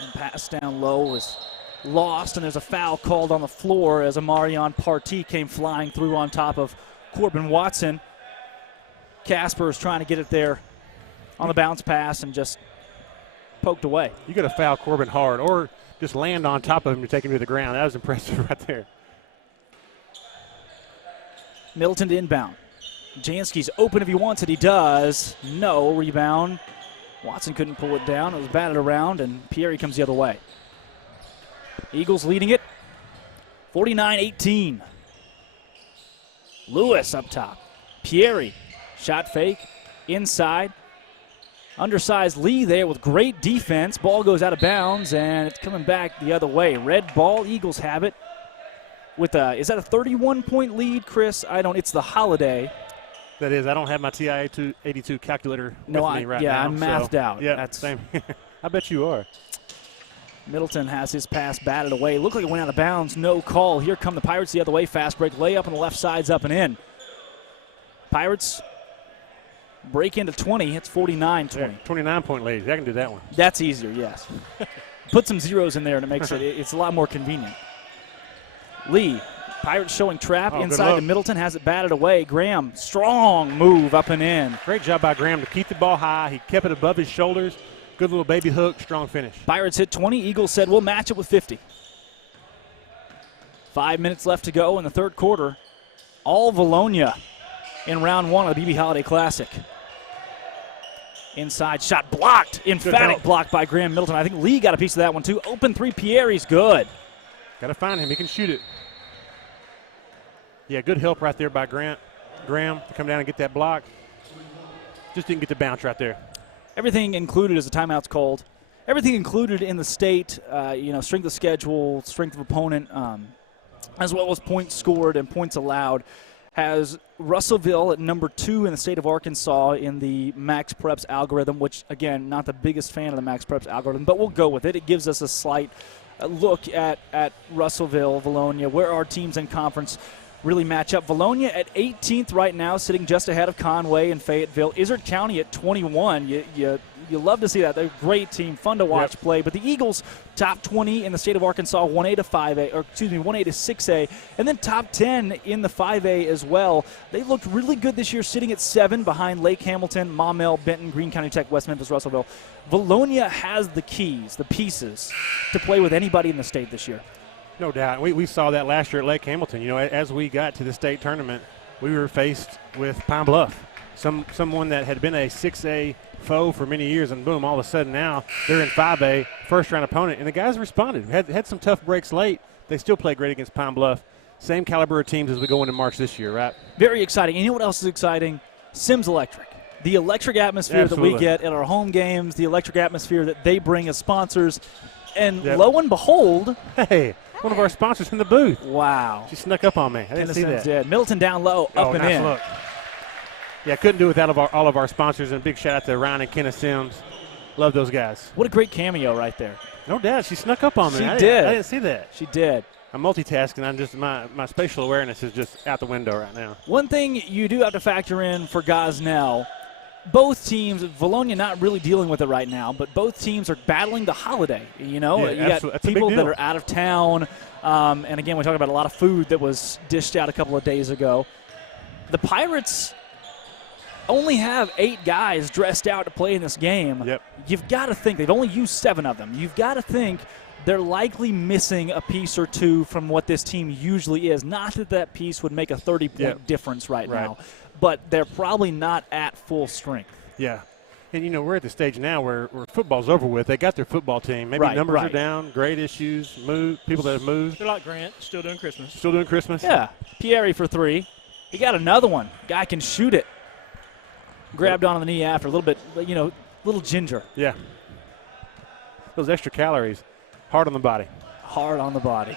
And pass down low is lost, and there's a foul called on the floor as Amarion Partee came flying through on top of Corbin Watson. Casper is trying to get it there on the bounce pass and just poked away. You got to foul Corbin hard or just land on top of him to take him to the ground. That was impressive right there. Middleton to inbound. Jansky's open if he wants it. He does. No. Rebound. Watson couldn't pull it down. It was batted around, and Pieri comes the other way. Eagles leading it 49-18. Lewis up top. Pieri. Shot fake. Inside. Undersized Lee there with great defense. Ball goes out of bounds, and it's coming back the other way. Red ball. Eagles have it. With is that a 31-point lead, Chris? It's the Holiday. That is, I don't have my TI-82 calculator with me right now. Yeah, I'm mathed out. Yeah, that's same. I bet you are. Middleton has his pass batted away. Looked like it went out of bounds. No call. Here come the Pirates the other way. Fast break layup on the left side's up and in. Pirates break into 20. It's 49-20. Yeah, 29-point lead. I can do that one. That's easier, yes. Put some zeros in there and it makes it's a lot more convenient. Lee. Pirates showing trap inside to Middleton, has it batted away. Graham, strong move up and in. Great job by Graham to keep the ball high. He kept it above his shoulders. Good little baby hook, strong finish. Pirates hit 20. Eagles said we'll match it with 50. 5 minutes left to go in the third quarter. All Vilonia in round one of the BB Holiday Classic. Inside shot blocked. Emphatic block by Graham Middleton. I think Lee got a piece of that one too. Open three, Pieri's good. Got to find him. He can shoot it. Yeah, good help right there by Graham to come down and get that block. Just didn't get the bounce right there. Everything included as the timeout's called. Everything included in the state, strength of schedule, strength of opponent, as well as points scored and points allowed, has Russellville at number 2 in the state of Arkansas in the Max Preps algorithm, which, again, not the biggest fan of the Max Preps algorithm, but we'll go with it. It gives us a slight look at Russellville, Vilonia, where our teams in conference really match up. Vilonia at 18th right now, sitting just ahead of Conway and Fayetteville. Izard County at 21. You You love to see that. They're a great team, fun to watch play. But the Eagles, top 20 in the state of Arkansas, 1A to 5A, or excuse me, 1A to 6A, and then top 10 in the 5A as well. They looked really good this year, sitting at 7 behind Lake Hamilton, Maumelle, Benton, Greene County Tech, West Memphis, Russellville. Vilonia has the keys, the pieces, to play with anybody in the state this year. No doubt. We saw that last year at Lake Hamilton. You know, as we got to the state tournament, we were faced with Pine Bluff, someone that had been a 6A foe for many years, and boom, all of a sudden now they're in 5A, first-round opponent, and the guys responded. Had some tough breaks late. They still play great against Pine Bluff. Same caliber of teams as we go into March this year, right? Very exciting. And you know what else is exciting? Sims Electric. The electric atmosphere that we get at our home games, the electric atmosphere that they bring as sponsors, and lo and behold. Hey, one of our sponsors in the booth. Wow. She snuck up on me. I didn't see that. Did. Middleton down low, up and nice in. Look. Yeah, couldn't do it without all of our sponsors, and a big shout out to Ryan and Kenneth Sims. Love those guys. What a great cameo right there. No doubt. She snuck up on me. She I did. I didn't see that. She did. I'm multitasking. I'm just my spatial awareness is just out the window right now. One thing you do have to factor in for Gosnell, both teams, Vilonia not really dealing with it right now, but both teams are battling the holiday. You know, you got people that are out of town. And again, we talked about a lot of food that was dished out a couple of days ago. The Pirates only have 8 guys dressed out to play in this game. Yep. You've got to think they've only used 7 of them. You've got to think they're likely missing a piece or two from what this team usually is. Not that that piece would make a 30-point difference right now, but they're probably not at full strength. Yeah. And, you know, we're at the stage now where football's over with. They got their football team. Maybe numbers are down, grade issues, people that have moved. They're like Grant, still doing Christmas. Still doing Christmas? Yeah. Pieri for 3. He got another one. Guy can shoot it. Grabbed on the knee after. A little bit, you know, little ginger. Yeah. Those extra calories. Hard on the body. Hard on the body.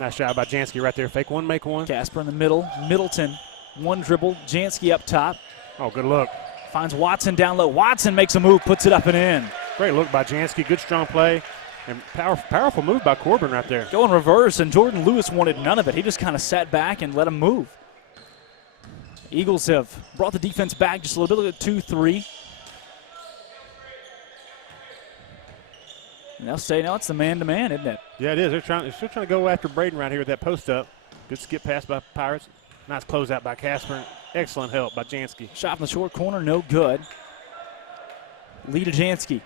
Nice shot by Jansky right there. Fake one, make one. Casper in the middle. Middleton, one dribble. Jansky up top. Oh, good look. Finds Watson down low. Watson makes a move, puts it up and in. Great look by Jansky. Good, strong play. And powerful move by Corbin right there. Going reverse, and Jordan Lewis wanted none of it. He just kind of sat back and let him move. Eagles have brought the defense back just a little bit at 2-3. And they'll say, no, it's the man-to-man, isn't it? Yeah, it is. They're still trying to go after Braden right here with that post-up. Good skip pass by Pirates. Nice closeout by Casper. Excellent help by Jansky. Shot from the short corner, no good. Lead to Jansky.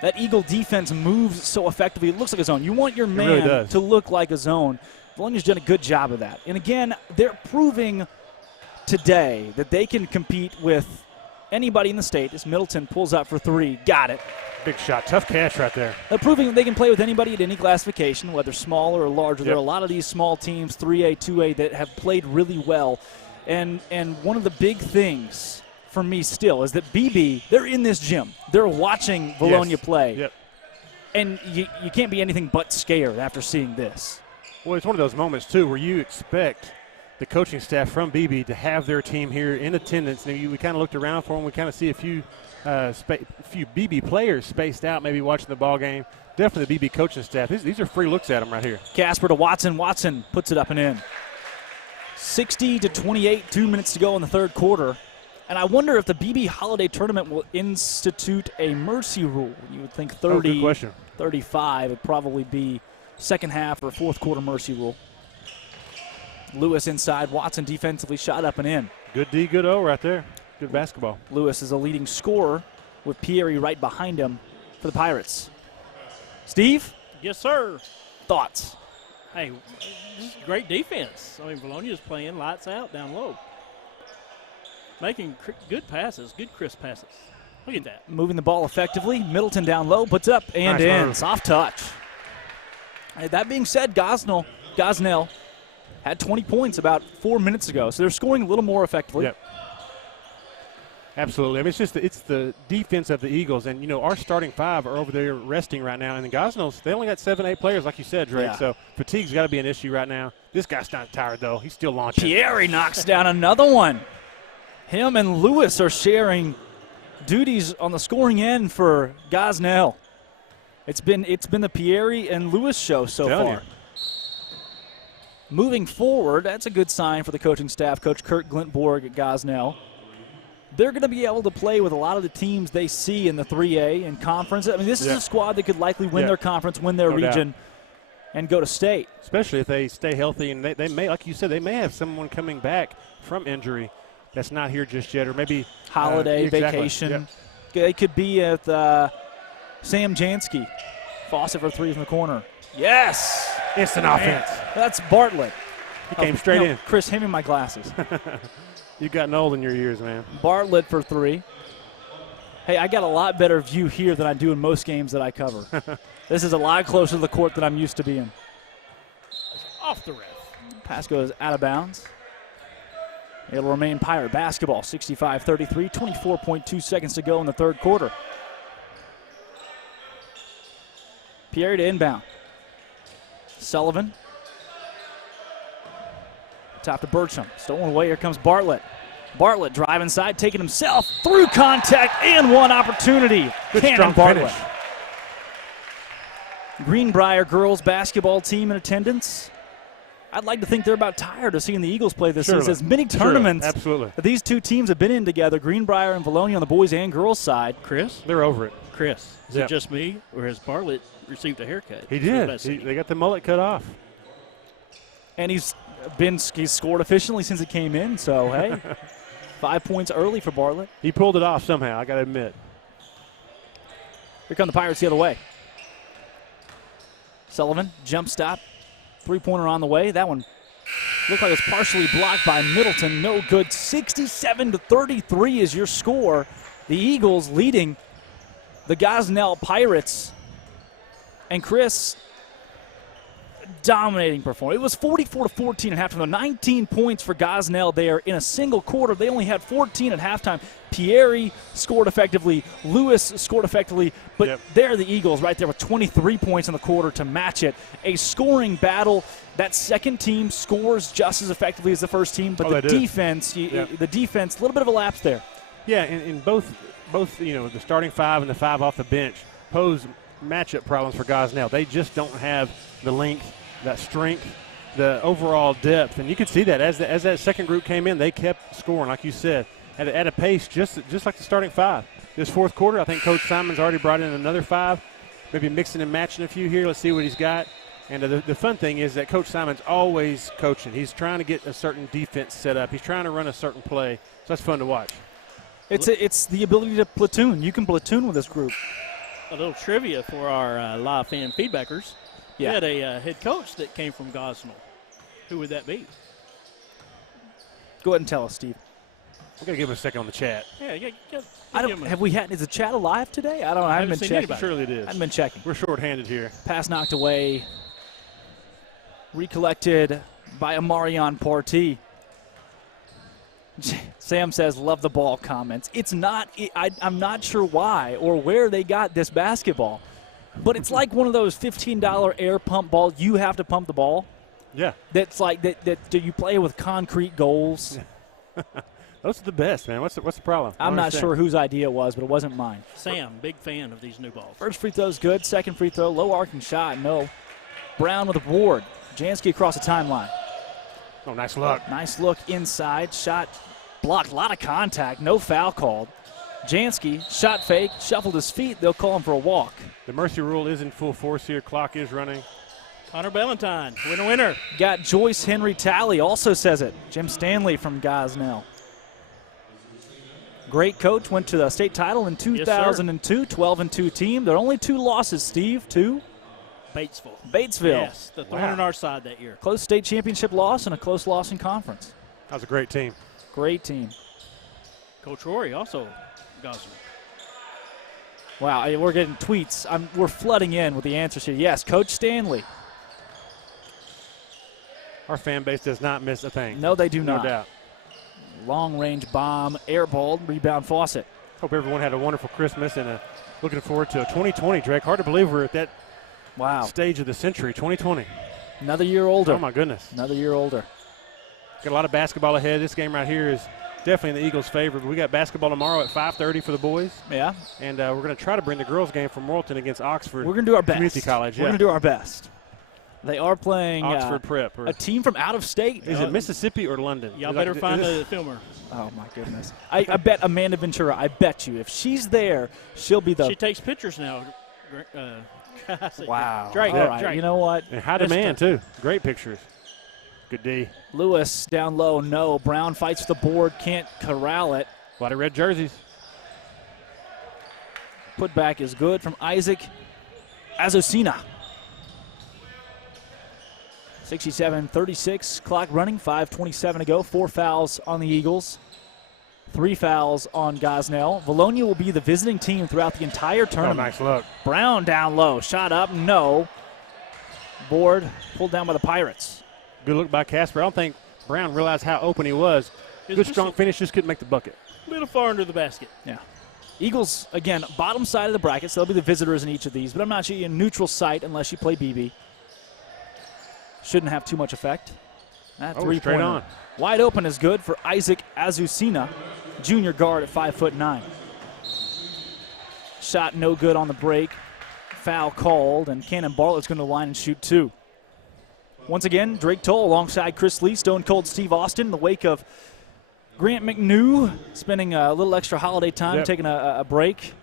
That Eagle defense moves so effectively. It looks like a zone. You want your man to look like a zone. Vilonia's done a good job of that. And, again, they're proving today that they can compete with anybody in the state. This Middleton pulls out for 3. Got it. Big shot. Tough catch right there. They're proving that they can play with anybody at any classification, whether smaller or larger. There are a lot of these small teams, 3A, 2A, that have played really well. And one of the big things for me still is that BB, they're in this gym. They're watching Vilonia play. Yep. And you can't be anything but scared after seeing this. Well, it's one of those moments, too, where you expect the coaching staff from BB to have their team here in attendance. And we kind of looked around for them. We kind of see a few BB players spaced out, maybe watching the ball game. Definitely the BB coaching staff. These are free looks at them right here. Casper to Watson. Watson puts it up and in. 60-28, 2 minutes to go in the third quarter. And I wonder if the BB Holiday Tournament will institute a mercy rule. You would think 30, good question. 35 would probably be second half or fourth quarter mercy rule. Lewis inside. Watson defensively shot up and in. Good D, good O right there. Good basketball. Lewis is a leading scorer with Pieri right behind him for the Pirates. Steve? Yes, sir. Thoughts? Hey, this is great defense. I mean, Vilonia's playing lights out down low. Making good passes, good crisp passes. Look at that. Moving the ball effectively. Middleton down low, puts up and nice in. move. Soft touch. Hey, that being said, Gosnell had 20 points about 4 minutes ago, so they're scoring a little more effectively. Yep. Absolutely. I mean, it's the defense of the Eagles, and, you know, our starting 5 are over there resting right now. And the Gosnells, they only got 7-8 players, like you said, Drake. Yeah. So fatigue's got to be an issue right now. This guy's not tired, though. He's still launching. Pieri knocks down another one. Him and Lewis are sharing duties on the scoring end for Gosnell. It's been the Pieri and Lewis show so far. Moving forward, that's a good sign for the coaching staff. Coach Kurt Glintborg at Gosnell. they're going to be able to play with a lot of the teams they see in the 3A and conference. I mean, this is a squad that could likely win their conference, win their region, and go to state. Especially if they stay healthy, and they may, like you said, they may have someone coming back from injury that's not here just yet, or maybe holiday, vacation. Yep. They could be at Sam Jansky. Fawcett for three from the corner. Yes! Instant offense. That's Bartlett. He came straight in. Chris, hand me my glasses. You've gotten old in your years, man. Bartlett for three. Hey, I got a lot better view here than I do in most games that I cover. This is a lot closer to the court than I'm used to being. Off the ref. Pass goes out of bounds. It'll remain Pirate basketball, 65-33, 24.2 seconds to go in the third quarter. Pierre to inbound. Sullivan. Top to Bertram. Stolen away. Here comes Bartlett. Bartlett drive inside, taking himself through contact and one opportunity. Good Cannon strong Bartlett. finish. Greenbrier girls basketball team in attendance. I'd like to think they're about tired of seeing the Eagles play this season. As many tournaments absolutely that these two teams have been in together, Greenbrier and Vilonia on the boys and girls side. Chris? They're over it. Chris, is it just me, or has Bartlett received a haircut? He did. They got the mullet cut off. And he's scored efficiently since he came in, so, hey, 5 points early for Bartlett. He pulled it off somehow, I got to admit. Here come the Pirates the other way. Sullivan, jump stop. Three-pointer on the way. That one looked like it was partially blocked by Middleton. No good. 67-33 is your score. The Eagles leading the Gosnell Pirates. And Chris, dominating performance. It was 44-14 at halftime. 19 points for Gosnell there in a single quarter. They only had 14 at halftime. Pieri scored effectively. Lewis scored effectively. But there the Eagles right there with 23 points in the quarter to match it. A scoring battle. That second team scores just as effectively as the first team, but the defense, a little bit of a lapse there. Yeah, and both the starting five and the five off the bench pose matchup problems for Gosnell. They just don't have the length, that strength, the overall depth, and you could see that as that second group came in, they kept scoring, like you said, at a pace just like the starting five. This fourth quarter, I think Coach Simon's already brought in another five, maybe mixing and matching a few here. Let's see what he's got. And the fun thing is that Coach Simon's always coaching. He's trying to get a certain defense set up. He's trying to run a certain play. So that's fun to watch. It's the ability to platoon. You can platoon with this group. A little trivia for our live fan feedbackers. We had a head coach that came from Gosnell. Who would that be? Go ahead and tell us, Steve. I'm going to give him a second on the chat. Yeah, have we had? Is the chat alive today? I don't know. I haven't been checking. Surely it is. I haven't been checking. We're shorthanded here. Pass knocked away. Recollected by Amarion Partee. Sam says, love the ball comments. It's not, I'm not sure why or where they got this basketball, but it's like one of those $15 air pump balls. You have to pump the ball. Yeah. That's like, that you play with concrete goals. Those are the best, man. What's the problem? I'm not sure whose idea it was, but it wasn't mine. Sam, big fan of these new balls. First free throw's good. Second free throw, low arcing shot, no. Brown with a board. Jansky across the timeline. Oh, nice look. Nice look inside. Shot blocked. A lot of contact. No foul called. Jansky, shot fake, shuffled his feet. They'll call him for a walk. The mercy rule is in full force here. Clock is running. Connor Ballantyne, winner. Got Joyce Henry Talley, also says it. Jim Stanley from Gosnell. Great coach, went to the state title in 2002, 12-2 team. There are only two losses, Steve, to Batesville. Yes, the thorn on our side that year. Close state championship loss and a close loss in conference. That was a great team. Great team. Coach Rory also Gosnell. Wow, we're getting tweets. We're flooding in with the answers here. Yes, Coach Stanley. Our fan base does not miss a thing. No, they do not. No doubt. Long-range bomb, airball, rebound Fawcett. Hope everyone had a wonderful Christmas and looking forward to a 2020, Drake. Hard to believe we're at that stage of the century, 2020. Another year older. Oh, my goodness. Another year older. Got a lot of basketball ahead. This game right here is definitely in the Eagles' favor. But we got basketball tomorrow at 5:30 for the boys. Yeah. And we're going to try to bring the girls' game from Morrilton against Oxford. We're going to do our best. Community College, We're going to do our best. They are playing Oxford Prep. Or a team from out of state. is it Mississippi or London? Y'all better find a filmer. Oh, my goodness. I bet Amanda Ventura, I bet you, if she's there, she'll be the – She takes pictures now. Wow. Drake. All right, Drake. you know what? And high demand, too. Great pictures. Good D. Lewis down low, no. Brown fights the board, can't corral it. A lot of red jerseys. Putback is good from Isaac Azocina. 67-36, clock running, 5:27 to go. 4 fouls on the Eagles, 3 fouls on Gosnell. Vilonia will be the visiting team throughout the entire tournament. Oh, nice look. Brown down low, shot up, no. Board pulled down by the Pirates. Good look by Casper. I don't think Brown realized how open he was. Good strong finish, just couldn't make the bucket. A little far under the basket. Yeah. Eagles, again, bottom side of the bracket, so they'll be the visitors in each of these, but I'm not sure you're in neutral site unless you play BB. Shouldn't have too much effect. That three-pointer on. wide open is good for Isaac Azocina, junior guard at 5'9". Shot no good on the break. Foul called, and Cannon Bartlett's going to line and shoot 2. Once again, Drake Toll alongside Chris Lee, Stone Cold Steve Austin in the wake of Grant McNew spending a little extra holiday time, taking a break.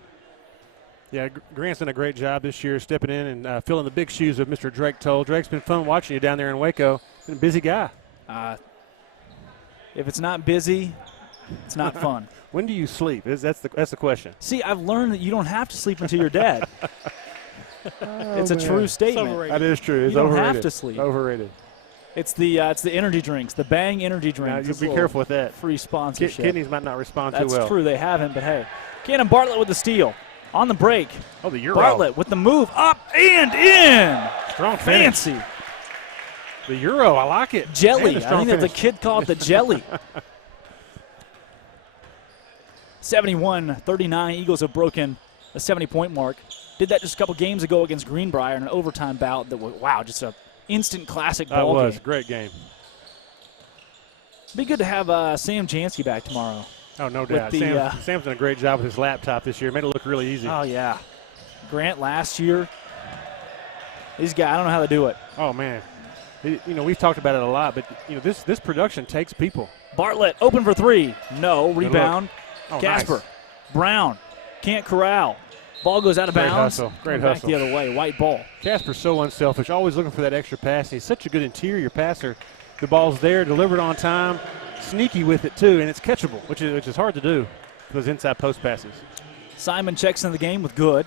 Yeah, Grant's done a great job this year stepping in and filling the big shoes of Mr. Drake Toll. Drake's been fun watching you down there in Waco. Been a busy guy. If it's not busy, it's not fun. When do you sleep? That's the question. See, I've learned that you don't have to sleep until you're dead. It's a true statement. That is true. It's you don't overrated. have to sleep. Overrated. It's the energy drinks, the Bang energy drinks. Now, be careful with that. Free sponsorship. Kidneys might not respond too well. That's true. They haven't, but hey. Cannon Bartlett with the steal. On the break. Oh, the Euro. Bartlett with the move up and in. Strong finish. Fancy. The Euro, I like it. Jelly. I think that's a kid called the jelly. 71-39. Eagles have broken a 70-point mark. Did that just a couple games ago against Greenbrier in an overtime bout that was, wow, just an instant classic ball game. That was a great game. Be good to have Sam Jansky back tomorrow. Oh, no doubt. Sam's done a great job with his laptop this year. Made it look really easy. Oh, yeah. Grant last year. These guys, I don't know how to do it. Oh, man. We've talked about it a lot, but, this production takes people. Bartlett, open for 3. No. Rebound. Oh, Casper. Nice. Brown. Can't corral. Ball goes out of bounds. Great back hustle. the other way. White ball. Casper's so unselfish, always looking for that extra pass. He's such a good interior passer. The ball's there, delivered on time, sneaky with it too, and it's catchable, which is hard to do for those inside post passes. Simon checks in the game with Good.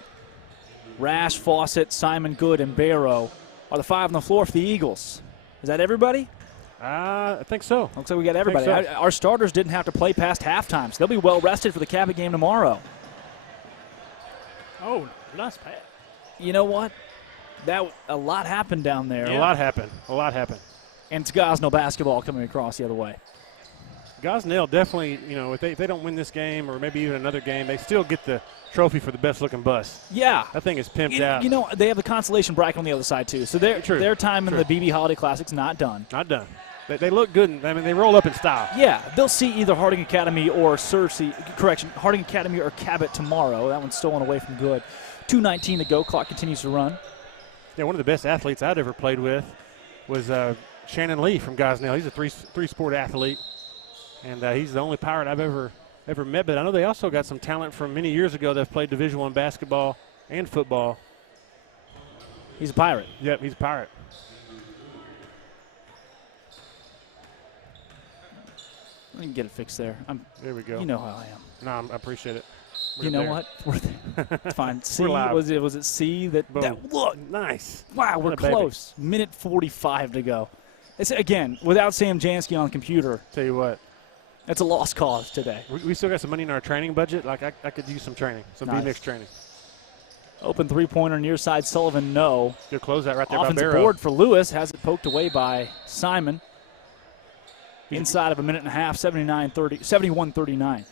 Rash, Fawcett, Simon, Good, and Barrow are the 5 on the floor for the Eagles. Is that everybody? I think so. Looks like we got everybody. So. Our starters didn't have to play past halftime, so they'll be well rested for the Cabot game tomorrow. Oh, nice pass. You know what? A lot happened down there. Yeah. A lot happened. And it's Gosnell basketball coming across the other way. Gosnell definitely, if they don't win this game or maybe even another game, they still get the trophy for the best-looking bus. Yeah. That thing is pimped out. They have the consolation bracket on the other side, too. So their time in the BB Holiday Classic's not done. Not done. They look good. They roll up in style. Yeah. They'll see either Harding Academy or Harding Academy or Cabot tomorrow. That one's stolen away from Good. 2:19 to go. Clock continues to run. Yeah, one of the best athletes I'd ever played with was Shannon Lee from Gosnell. He's a three-sport athlete, and he's the only Pirate I've ever met. But I know they also got some talent from many years ago that have played Division I basketball and football. He's a Pirate. Yep, he's a Pirate. We can get it fixed there. There we go. You know how I am. No, I appreciate it. You know what? It's fine. C, We're live. was it C that look nice. Wow, we're close. Minute 45 to go. It's again without Sam Jansky on the computer. Tell you what, it's a lost cause today. We still got some money in our training budget. Like I could use some training, some nice. B-mix training. Open three-pointer near side Sullivan. No. Good closeout right there Offensive by Barrow. board for Lewis, has it poked away by Simon. Inside of a minute and a half, 71-39.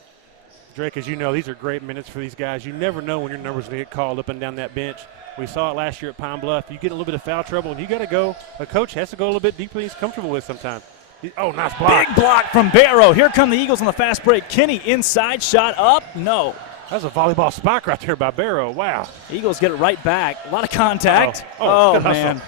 Drake, as you know, these are great minutes for these guys. You never know when your number's going to get called up and down that bench. We saw it last year at Pine Bluff. You get a little bit of foul trouble, and you got to go. A coach has to go a little bit deeper than he's comfortable with sometimes. Oh, nice block. Big block from Barrow. Here come the Eagles on the fast break. Kinney inside, shot up, no. That was a volleyball spike right there by Barrow. Wow. Eagles get it right back. A lot of contact. Oh, man.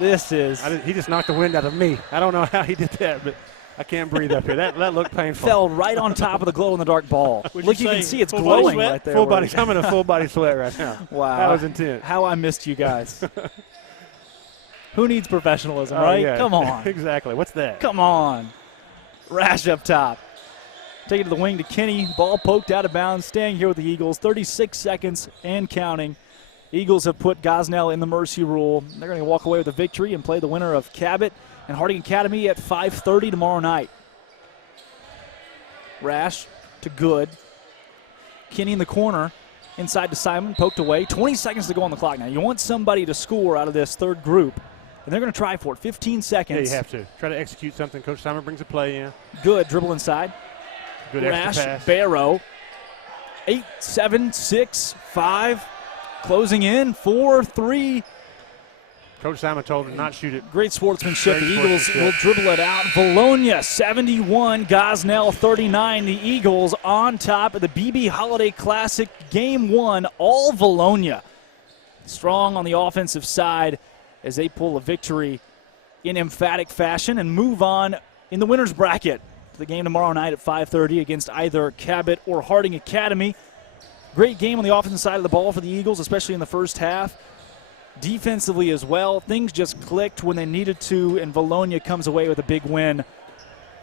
This is He just knocked the wind out of me. I don't know how he did that, but I can't breathe up here. That looked painful. fell right on top of the glow-in-the-dark ball. Would Look, you you can say see it's full body glowing sweat? right there. Full where body. it- I'm in a full body sweat right now. Wow. That was intense. How I missed you guys. Who needs professionalism, Oh, right? yeah. Come on. Exactly. What's that? Come on. Rash up top. Take it to the wing to Kinney. Ball poked out of bounds. Staying here with the Eagles. 36 seconds and counting. Eagles have put Gosnell in the mercy rule. They're going to walk away with a victory and play the winner of Cabot and Harding Academy at 5:30 tomorrow night. Rash to Good. Kinney in the corner. Inside to Simon. Poked away. 20 seconds to go on the clock now. You want somebody to score out of this third group. And they're going to try for it. 15 Yeah, seconds. you have to. Try to execute something. Coach Simon brings a play in. Good. Dribble inside. Good Rash, extra pass. Barrow. 8, 7, 6, 5. Closing in. 4, 3. Coach Simon told him not to shoot it. Great sportsmanship. Great The Eagles sportsmanship. will dribble it out. Vilonia 71, Gosnell 39. The Eagles on top of the BB Holiday Classic Game 1. All Vilonia. Strong on the offensive side as they pull a victory in emphatic fashion and move on in the winner's bracket to the game tomorrow night at 5:30 against either Cabot or Harding Academy. Great game on the offensive side of the ball for the Eagles, especially in the first half. Defensively as well, things just clicked when they needed to, and Vilonia comes away with a big win.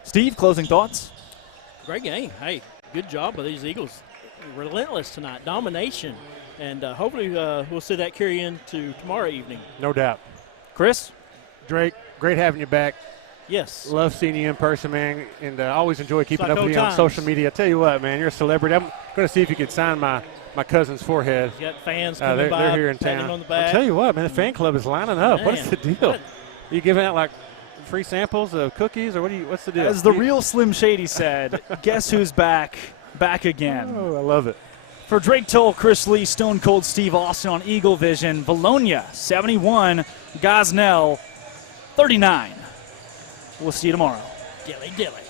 Steve, closing thoughts? Great game. Hey, good job by these Eagles. Relentless tonight, domination, and hopefully we'll see that carry into tomorrow evening. No doubt. Chris? Drake, great having you back. Yes. Love seeing you in person, man, and I always enjoy keeping like up with old you on times. social media. I tell you what, man, you're a celebrity. I'm going to see if you can sign my cousin's forehead. You got fans coming by, They're here in patting town. him on the I'll back. tell you what, man, the fan club is lining up. What is Man, the deal? what? Are you giving out like free samples of cookies, or what's the deal? As the real Slim Shady said, guess who's back? Back again. Oh, I love it. For Drake Toll, Chris Lee, Stone Cold Steve Austin on Eagle Vision, Vilonia 71, Gosnell 39. We'll see you tomorrow. Dilly dilly.